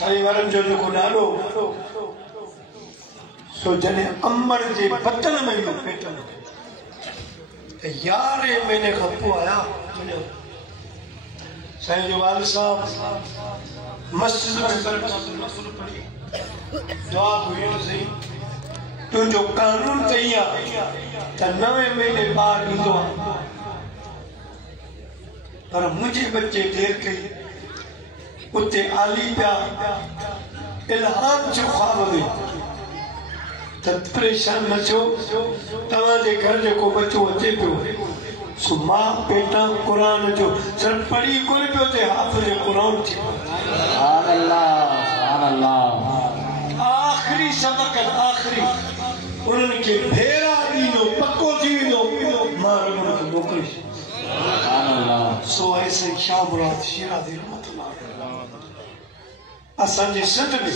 साईं वारन जो जेको नालो सो जने अंबर जे पतन में भी पेट में 11 महीने खां पोइ आया। साईं जो वाल साहब मस्जिद में दरख़्वास्त पढ़ी दुआ हुई सही तुझो कानून तई आहे त 9 महीने ॿार ॾींदो आहे, पर मुझे बच्चे देर कई उते आली पिया इल्हाम जो ख्वाब में त परेशान न थियो। तव्हांजे घर जेको बच्चो अचे पियो सो मां पेटा कुरान जो सिर्फ पढ़ी कोन पियो थे हाफ़िज़ कुरान थी। सुभान अल्लाह सुभान अल्लाह। आखिरी सबक आखिरी उन्हनि खे भेरा ॾींदो पक्को थी वेंदो मां उन्हनि खे मोकिलिस। सुभान अल्लाह। सो ऐसे शाह मुराद शीरा दी रहमतुल्लाह असांजे सिंध में